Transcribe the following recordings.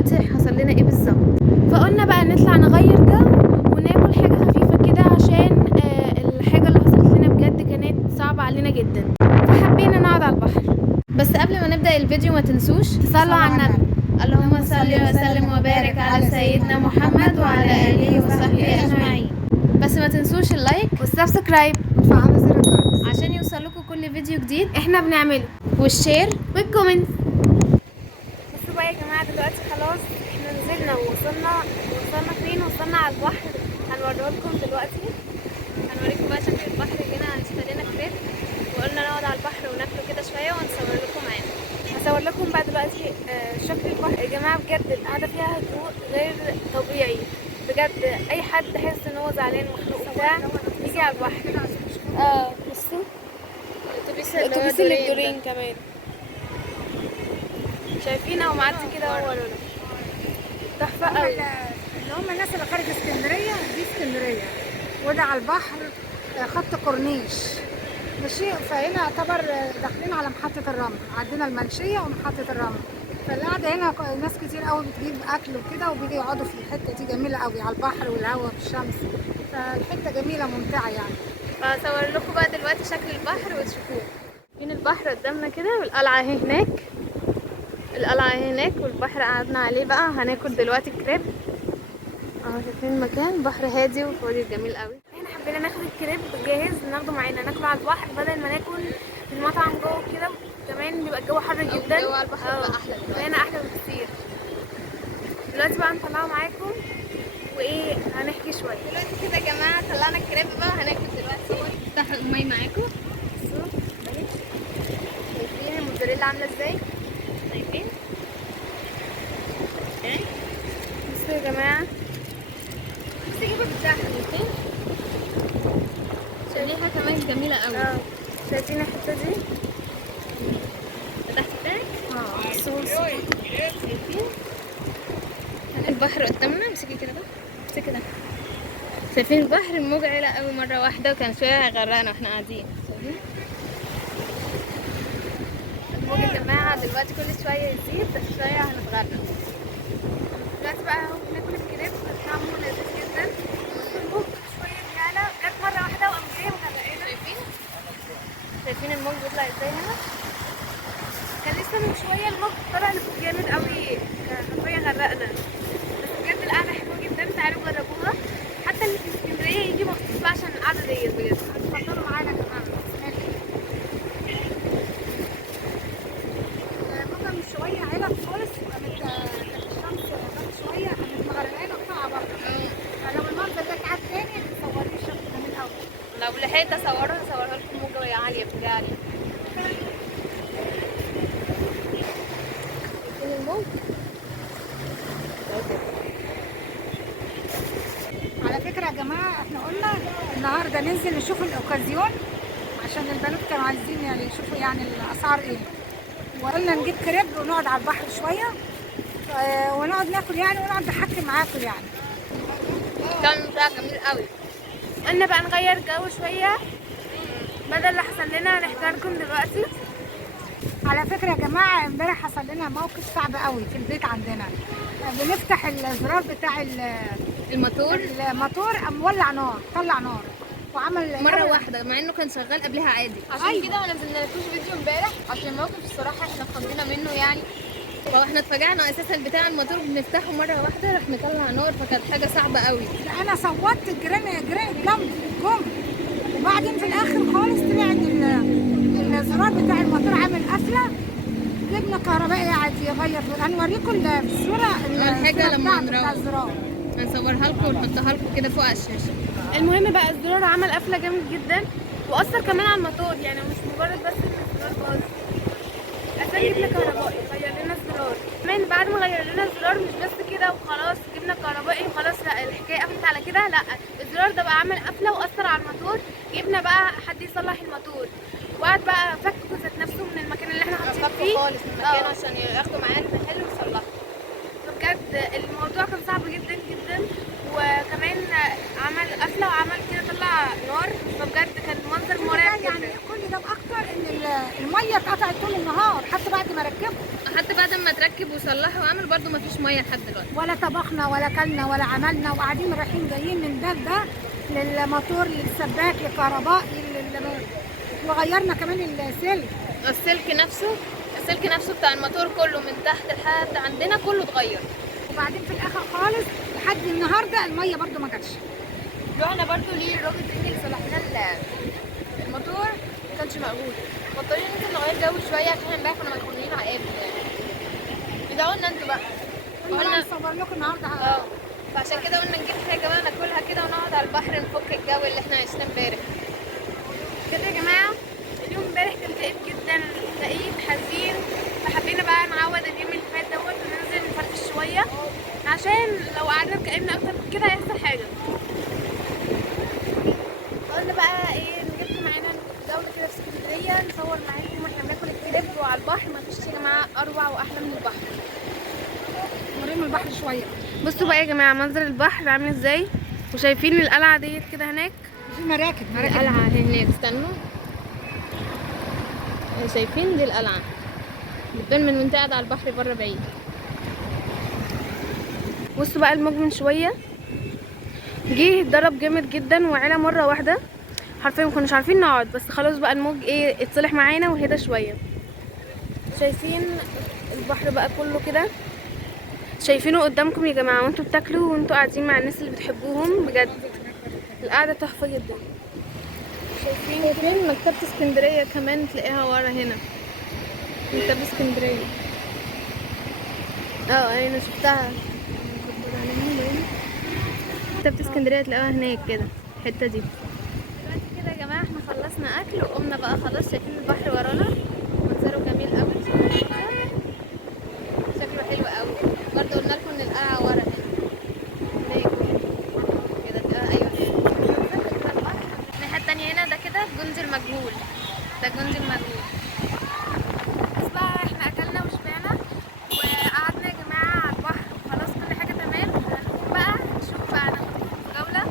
دلوقتي حصل لنا ايه بالظبط. فقلنا بقى نطلع نغير جو وناكل حاجه خفيفه كده عشان الحاجه اللي حصلت لنا بجد كانت صعبه علينا جدا، فحبينا نقعد على البحر. بس قبل ما نبدا الفيديو ما تنسوش تصلوا على النبي. اللهم صل وسلم وبارك على سيدنا محمد وعلى اله وصحبه اجمعين. بس ما تنسوش اللايك والسبسكرايب وتفعلوا زر الجرس عشان يوصلكوا كل فيديو جديد احنا بنعمله، والشير والكومنت. بصوا بقى يا جماعه دلوقتي خلاص احنا نزلنا وصلنا فين؟ وصلنا على البحر. هنوريه لكم دلوقتي، هنوريكم بقى شكل البحر. هنا اشترينا كريب وقلنا نقعد على البحر وناكله كده شويه ونصور لكم معانا. هصور لكم بقى دلوقتي شكل البحر يا جماعه. بجد القعده فيها هدوء غير طبيعي بجد. اي حد يحس ان هو زعلان مخنوق بتاع يجي على البحر. بصوا الاتوبيس اللي بدورين كمان شايفينها ومعدي كده ورانا، تحفه قوي. اللي هم الناس اللي خارج اسكندريه، دي اسكندريه وده على البحر خط كورنيش ماشي. فهنا يعتبر داخلين على محطه الرمل، عندنا المنشيه ومحطه الرمل. فالقعده هنا ناس كتير قوي بتجيب اكل وكده وبيجي يقعدوا في الحته دي، جميله قوي على البحر والهواء والشمس، فالحته جميله ممتعه يعني. هصور لكم بقى دلوقتي شكل البحر وتشوفوه. فين البحر قدامنا كده والقلعه اهي هناك، القلعه اهي هناك والبحر قعدنا عليه. بقى هناكل دلوقتي كريب اهو. شايفين المكان بحر هادي وفاضي جميل قوي. احنا حبينا ناخد الكريب جاهز ناخده معانا ناكله على البحر بدل ما ناكل في المطعم جوه كده. كمان بيبقى الجو حر جدا، الجو على البحر بقى احلى دلوقتي، هنا احلى بكتير. دلوقتي بقى نطلعه معاكم وايه هنحكي شويه. دلوقتي كده يا جماعه طلعنا الكريب بقى وهناكل دلوقتي. افتحوا المي معاكم. بصوا شايفين الموتزاريلا عامله ازاي؟ شايفين؟ بصوا يا جماعه بس اجيبها بالتحت. شايفين؟ شايفينها كمان جميله قوي. شايفين الحته دي تحت بتاعك؟ الصوص. شايفين البحر قدامنا؟ امسكي كده بقى، امسكي ده. شايفين البحر؟ الموج عالي قوي مره واحده وكان شويه هيغرقنا واحنا قاعدين. شايفين الموج يا جماعه؟ دلوقتي كل شويه يزيد بس شويه هنتغرق. دلوقتي بقى اهو بناكل الكريب طعمه لذيذ جدا. الموج شويه بيعلى جت مره واحده وقام جاي مغرقانا. شايفين الموج بيطلع ازاي هنا؟ كان لسه من شويه الموج طلع لفوق جامد قوي، حرفيا غرقنا. بس بجد القعده حلوه جدا، تعالوا جربوها. حتى اللي في اسكندريه يجي مخصوص بقى عشان القعده ديت بجد. اتفضلوا معانا كمان. ممكن من شويه علب خالص وقامت الشمس غابت شويه قامت مغرقانه بتاع بره. فلو المنظر ده اتعاد تاني هتصوريه الشمس جميل قوي. لو لحقت اصورها لكم. موجه وهي عاليه بتجي عاليه. شايفين الموج؟ على فكره يا جماعه احنا قلنا النهارده ننزل نشوف الاوكازيون عشان البنات كانوا عايزين يعني يشوفوا يعني الاسعار ايه. وقلنا نجيب كريب ونقعد على البحر شويه ونقعد ناكل يعني ونقعد نحكي معاكم يعني. كان بقى جميل قوي. قلنا بقى نغير جو شويه بدل اللي حصل لنا. هنحكي لكم دلوقتي. على فكره يا جماعه امبارح حصل لنا موقف صعب قوي في البيت عندنا. بنفتح الزرار بتاع الموتور قام ولع نار، طلع نار وعمل مره واحده مع انه كان شغال قبلها عادي. عشان كده ما نزلنالكوش فيديو امبارح عشان الموقف الصراحه احنا اتخضينا منه يعني. فاحنا اتفاجئنا اساسا بتاع الموتور بنفتحه مره واحده راح مطلع نار، فكانت حاجه صعبه قوي. انا صوتت جيران جم وبعدين في الاخر خالص طلع ان الزرار بتاع الموتور عامل قفله. جبنا كهربائي قاعد يغير. هنوريكم الصوره الحاجه لما بتاع الزرار هنصورها لكم ونحطها لكم كده فوق على الشاشه. المهم بقى الزرار عمل قفله جامد جدا واثر كمان على الموتور، يعني مش مجرد بس ان الزرار باظ. عشان جبنا كهربائي غير لنا الزرار. كمان بعد ما غير لنا الزرار مش بس كده وخلاص جبنا كهربائي وخلاص، لا الحكايه قفلت على كده. لا الزرار ده بقى عمل قفله واثر على الموتور. جبنا بقى حد يصلح الموتور وقعد بقى فكه ذات نفسه من المكان اللي احنا حاطين فيه خالص من مكانه عشان ياخدوا معاه المحل ويصلحوا. بجد الموضوع كان صعب جدا جدا. وكمان عمل قفله وعمل كده طلع نار، فبجد كان منظر مرعب يعني جدا. كل ده باكتر ان الميه اتقطعت طول النهار حتى بعد ما ركبوا. حتى بعد ما تركب وصلح صلحوا وعملوا برضو مفيش ميه لحد دلوقتي. ولا طبخنا ولا كلنا ولا عملنا، وقاعدين رايحين جايين من ده للموتور للسباك للكهربائي وغيرنا كمان السلك نفسه بتاع الموتور كله من تحت لحد عندنا كله اتغير. وبعدين في الاخر خالص لحد النهارده الميه برضو ما جاتش. رحنا برضو للراجل التاني اللي صلح لنا الموتور ما كانش موجود، مضطرين ننزل نغير جو شويه عشان امبارح كنا مدخولين على قابل يعني. ادعوا لنا انتوا بقى. قلنا نصور لكم النهارده. فعشان كده قلنا نجيب حاجه بقى ناكلها كده ونقعد على البحر نفك الجو اللي احنا عشناه امبارح. كده يا جماعه اليوم امبارح كان كئيب جدا، كئيب حزين، فحبينا بقى نعوض اليوم اللي فات دوت وننزل نفرفش شويه، عشان لو قعدنا كئبنا اكتر من كده هيحصل حاجه. قلنا بقى ايه نجيب معانا جوله كده في اسكندريه نصور معاكم واحنا بناكل الكريب وعلى البحر. ما فيش يا جماعه اروع واحلى من البحر. نوريهم البحر شويه. بصوا بقى يا جماعه منظر البحر عامل ازاي، وشايفين القلعه ديت كده هناك. في مراكب القلعه هناك، استنوا شايفين دي القلعه بتبان من وانت قاعد على البحر بره بعيد. بصوا بقى الموج من شويه جه ضرب جامد جدا وعلى مره واحده حرفيا ما كناش عارفين نقعد، بس خلاص بقى الموج ايه اتصلح معانا وهدى شويه. شايفين البحر بقى كله كده، شايفينه قدامكم يا جماعه وانتوا بتاكلوا وانتوا قاعدين مع الناس اللي بتحبوهم. بجد القعده تحفه جدا. شايفين مكتبة اسكندرية كمان تلاقيها ورا هنا، مكتبة اسكندرية. انا شفتها. مكتبة اسكندرية تلاقيها هناك كده الحتة دي. دلوقتي كده يا جماعة احنا خلصنا اكل وقمنا بقى خلاص. شايفين البحر ورانا منظره جميل قوي، شكله حلو قوي. برضه قلنا لكم ان القلعة ورا هنا كده تلاقيها. ايوه الناحية التانية هنا ده كده الجندي المجهول، ده الجندي المجهول. بس بقى احنا اكلنا وشبعنا وقعدنا يا جماعه على البحر وخلاص كل حاجه تمام. هنقوم بقى نشوف بقى ناخد جوله.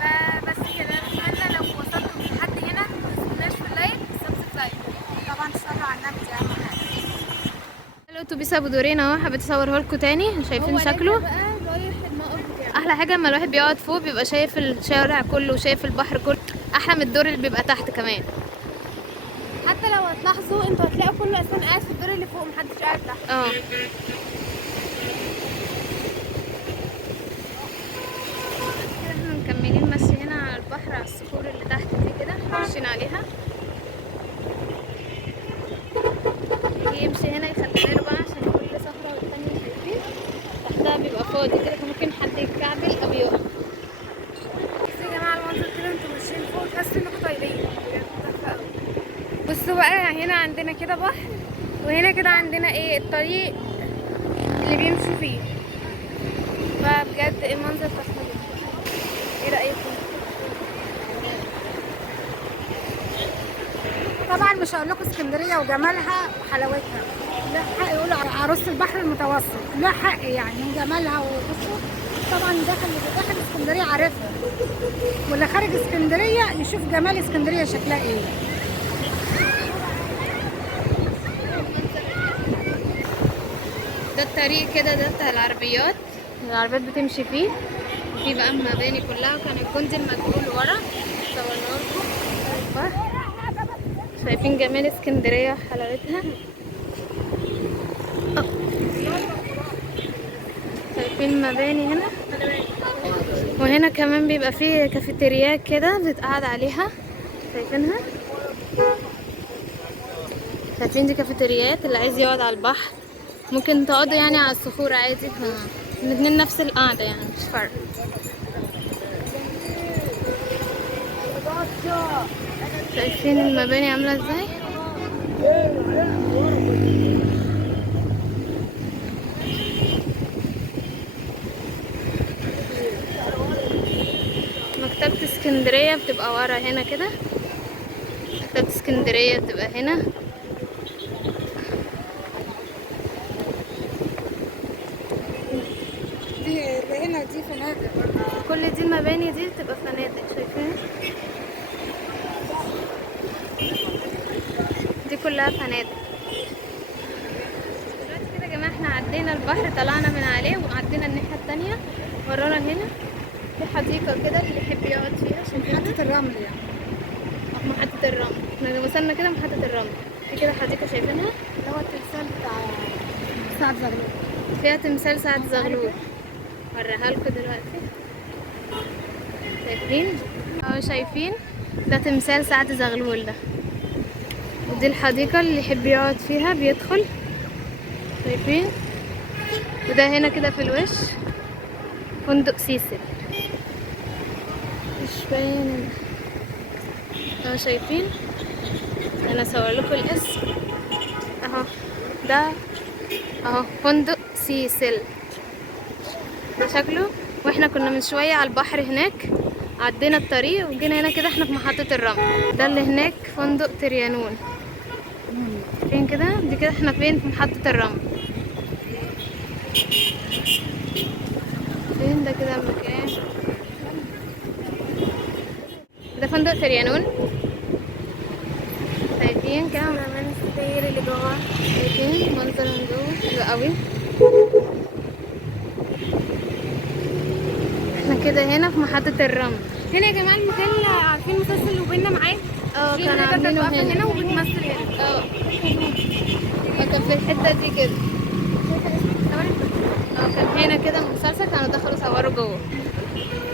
فبس كده اتمنى لو وصلتوا لحد هنا متنسوناش في اللايك سبسكرايب. طبعا تصلوا على النبي، دي اهم حاجه. الاتوبيس ابو دورين اهو، حبيت اصوره لكم تاني. شايفين شكله بقى رايح الموقف بتاعه. احلى حاجه اما الواحد بيقعد فوق بيبقى شايف الشارع كله وشايف البحر كله، احلى من الدور اللي بيبقى تحت كمان. حتى لو هتلاحظوا انتوا هتلاقوا كله اصلا قاعد في الدور اللي فوق محدش قاعد تحت. احنا مكملين ماشي هنا على البحر على الصخور اللي تحت دي كده ماشيين عليها. يجي يمشي هنا يخلي باله بقى عشان كل صخرة والتانية شايفين تحتها بيبقى فاضي كده فممكن حد يتكعبل او يقع. بصوا يا جماعه المنظر كده انتوا ماشيين فوق تحسوا انكم طايرين. بجد تحفه قوي. بصوا بقى هنا عندنا كده بحر وهنا كده عندنا ايه الطريق اللي بيمشوا فيه. فبجد المنظر تحفه جدا. ايه رايكم؟ طبعا مش هقول لكم اسكندريه وجمالها وحلاوتها، لا حق يقولوا عروسه البحر المتوسط، لا حق يعني من جمالها. وبصوا طبعا اللي داخل اسكندريه عارفها، واللي خارج اسكندريه يشوف جمال اسكندريه شكلها ايه. ده الطريق كده ده بتاع العربيات بتمشي فيه، وفي بقى المباني كلها. وكان الجندي المجهول ورا صورناه لكم. شايفين جمال اسكندريه وحلاوتها. شايفين المباني هنا، وهنا كمان بيبقى فيه كافيتريات كده بتتقعد عليها. شايفينها؟ شايفين دي كافيتريات اللي عايز يقعد على البحر ممكن تقعدوا يعني على الصخور عادي. الاتنين نفس القعدة يعني مش فرق. شايفين المباني عاملة ازاي؟ مكتبة اسكندرية بتبقى ورا هنا كده، مكتبة اسكندرية بتبقى هنا. دي هنا دي فنادق، كل دي المباني دي بتبقى فنادق. شايفين دي كلها فنادق. دلوقتي كده يا جماعة احنا عدينا البحر، طلعنا من عليه وعدينا الناحية التانية. ورانا هنا في حديقة كده اللي يحب يقعد فيها. شايفينها؟ محطة الرمل يعني. محطة الرمل. احنا وصلنا كده محطة الرمل. في كده حديقة شايفينها اللي هو التمثال بتاع سعد زغلول. فيها تمثال سعد زغلول. هوريها لكم دلوقتي. شايفين؟ شايفين؟ ده تمثال سعد زغلول ده. ودي الحديقة اللي يحب يقعد فيها بيدخل. شايفين؟ وده هنا كده في الوش فندق سيسل. مش باين. شايفين؟ انا اصور لكم الاسم اهو. ده اهو فندق سيسل ده شكله. واحنا كنا من شوية على البحر هناك، عدينا الطريق وجينا هنا كده احنا في محطة الرمل. ده اللي هناك فندق تريانون. فين كده؟ دي كده احنا فين؟ في محطة الرمل. فين ده كده المكان؟ ده فندق تريانون. شايفين كده كمان الستاير اللي جوه. شايفين منظر من جوه حلو قوي. احنا كده هنا في محطة الرمل. هنا يا جماعه المكان اللي عارفين مسلسل اللي وبيننا معاه. كان عاملينه هنا. هنا وبتمثل هنا. كان في الحتة دي كده. كان هنا كده مسلسل كانوا دخلوا صوروا جوه.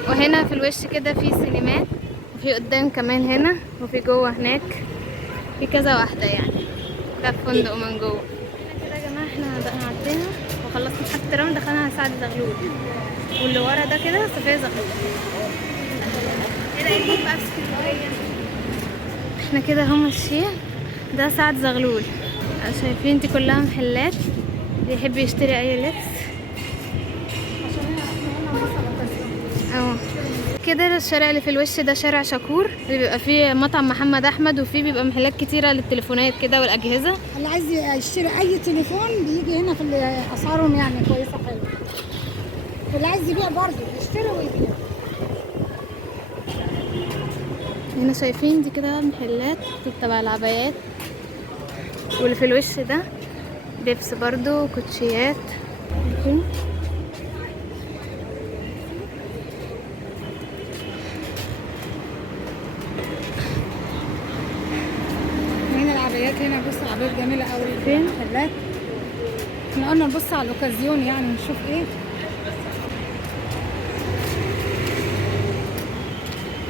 وهنا في الوش كده في سينمات، وفي قدام كمان هنا، وفي جوه هناك في كذا واحدة يعني. ده فندق من جوه. هنا كده يا جماعة احنا عدينا وخلصنا محطة الرمل، دخلنا على سعد زغلول. واللي ورا ده كده صفية زغلول. ايه ده؟ ايه بقى في اسكندريه؟ احنا كده هم ماشيين. ده سعد زغلول. شايفين دي كلها محلات اللي يحب يشتري اي لبس. عشان احنا هنا مصر كده الشارع اللي في الوش ده شارع شاكور، اللي بيبقى فيه مطعم محمد احمد، وفيه بيبقى محلات كتيره للتليفونات كده والاجهزه. اللي عايز يشتري اي تليفون بيجي هنا، في اسعارهم يعني كويسه حلوه. واللي عايز يبيع برضه يشتري ويبيع. هنا شايفين دي كده محلات تبع العبايات. واللي في الوش ده لبس برضو وكوتشيات. هنا العبايات، هنا بص عبايات جميله قوي. فين؟ محلات. احنا قلنا نبص على الاوكازيون يعني نشوف ايه.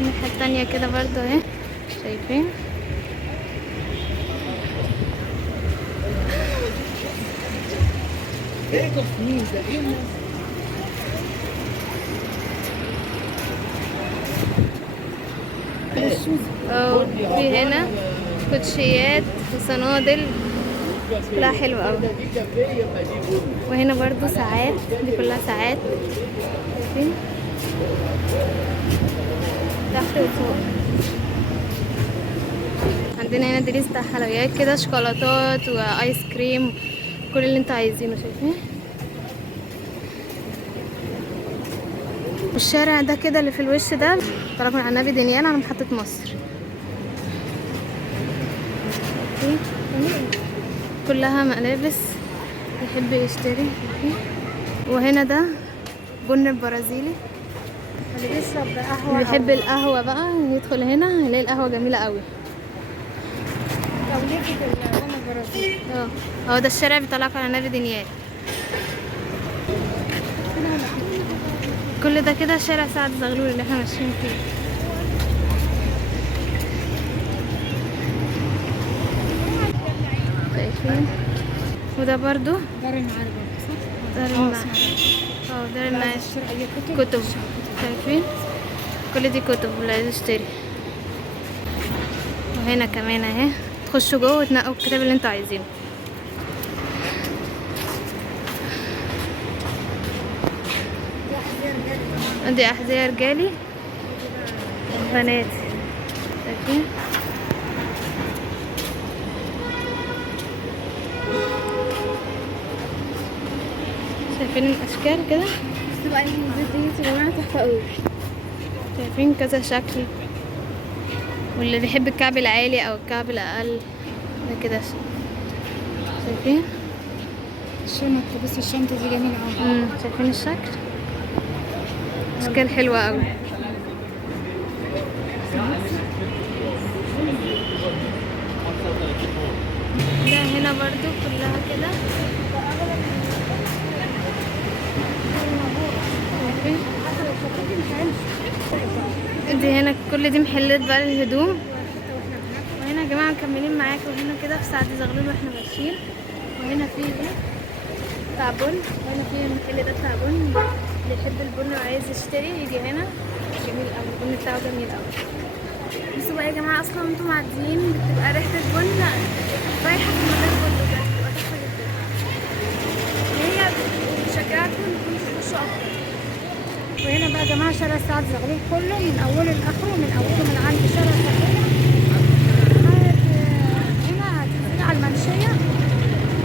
الناحية التانية كده برضو اهي. شايفين؟ في هنا كوتشيات وصنادل كلها حلوة اوي. وهنا برضو ساعات، دي كلها ساعات. شايفين؟ تحت وفوق. عندنا هنا دريس بتاع حلويات كده، شوكولاتات وايس كريم، كل اللي انتوا عايزينه. شايفين؟ والشارع ده كده اللي في الوش ده طلعنا على النبي دانيال على محطة مصر. كلها ملابس يحب يشتري. وهنا ده بن البرازيلي، اللي بيشرب قهوه اللي بيحب القهوة بقى يدخل هنا يلاقي القهوة جميلة قوي. دولتي البن البرازيلي. هو ده الشارع بيطلعك على نبي دانيال. كل ده كده شارع سعد زغلول اللي احنا ماشيين فيه. شايفين؟ وده برضو دار المعارف صح؟ دار المعارف. دار المعارف. كتب. شايفين؟ كل دي كتب اللي عايز يشتري. وهنا كمان اهي تخشوا جوه وتنقوا الكتاب اللي انتوا عايزينه. دي أحذية رجالي بناتي. شايفين؟ شايفين الأشكال كده؟ بس بقى البيت دي يا جماعه تحفه قوي. شايفين كذا شكل. واللي بيحب الكعب العالي أو الكعب الأقل ده كده. شايفين؟ الشنط، بصي الشنطة دي جميلة أوي. شايفين الشكل؟ اشكال حلوة قوي. ده هنا برضو كلها كده. دي هنا كل دي محلات بقى للهدوم. وهنا يا جماعة مكملين معاكم هنا كده في سعد زغلول واحنا ماشيين. وهنا في ده بتاع بن، وهنا في المحل ده بتاع بن، اللي يحب البن وعايز يشتري يجي هنا. جميل قوي البن بتاعه، جميل قوي. بصوا بقى يا جماعه، اصلا انتوا معديين بتبقى ريحه البن رايحه في المكان كله، بجد بتبقى تحفه جدا. هي بتشجعكم انكم تخشوا اكتر. وهنا بقى يا جماعة شارع سعد زغلول كله من أوله لآخره، من أوله من عند شارع الصحية لغاية هنا هتنزلي على المنشية.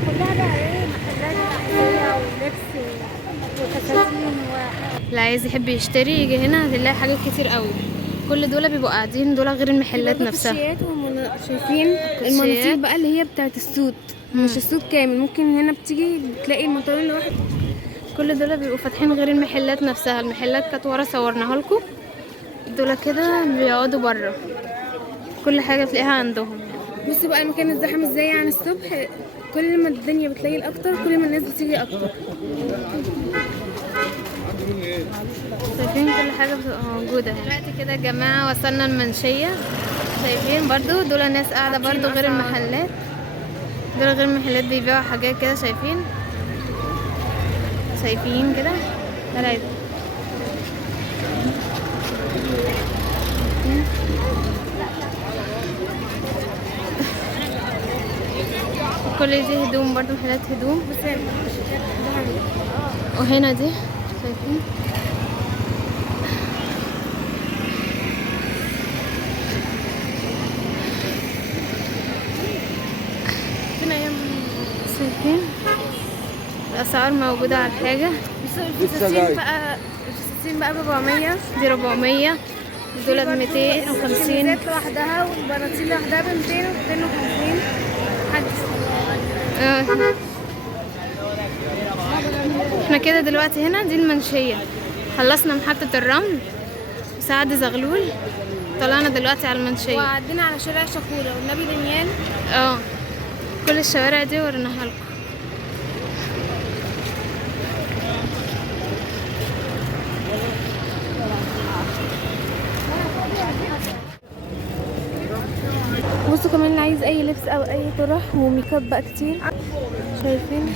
كلها بقى إيه، محلات أحذية ولبس وفساتين اللي عايز يحب يشتري يجي هنا هتلاقي حاجات كتير قوي. كل دول بيبقوا قاعدين، دول غير المحلات نفسها. شايفين المناطيل بقى اللي هي بتاعت السود، مش السود كامل. ممكن هنا بتيجي بتلاقي المنطقه لوحده. كل دول بيبقوا فاتحين غير المحلات نفسها. المحلات كانت ورا صورناها لكم. دول كده بيقعدوا بره، كل حاجه تلاقيها عندهم. بصوا بقى المكان الزحمه ازاي عن الصبح. كل ما الدنيا بتلاقي اكتر كل ما الناس بتيجي اكتر. شايفين كل حاجه بتبقى موجوده هنا. دلوقتي كده يا جماعه وصلنا المنشيه. شايفين برضو دول ناس قاعده برضو غير المحلات. دول غير المحلات بيبيعوا حاجات كده. شايفين كده ثلاثة. كل دي هدوم برضو، محلات هدوم. وهنا دي شايفين شايفين الأسعار موجودة على الحاجة. الفساتين بقى ب 400. دي 400. دول ب 250. الشميزات لوحدها والبناطيل لوحدها ب 200 و 250. احنا كده دلوقتي هنا دي المنشية. خلصنا محطة الرمل سعد زغلول، طلعنا دلوقتي على المنشية وعدينا على شارع شخورة والنبي دانيال. كل الشوارع دي وريناها لكم. بصوا كمان اللي عايز اي لبس او اي طرح وميك اب بقى كتير. شايفين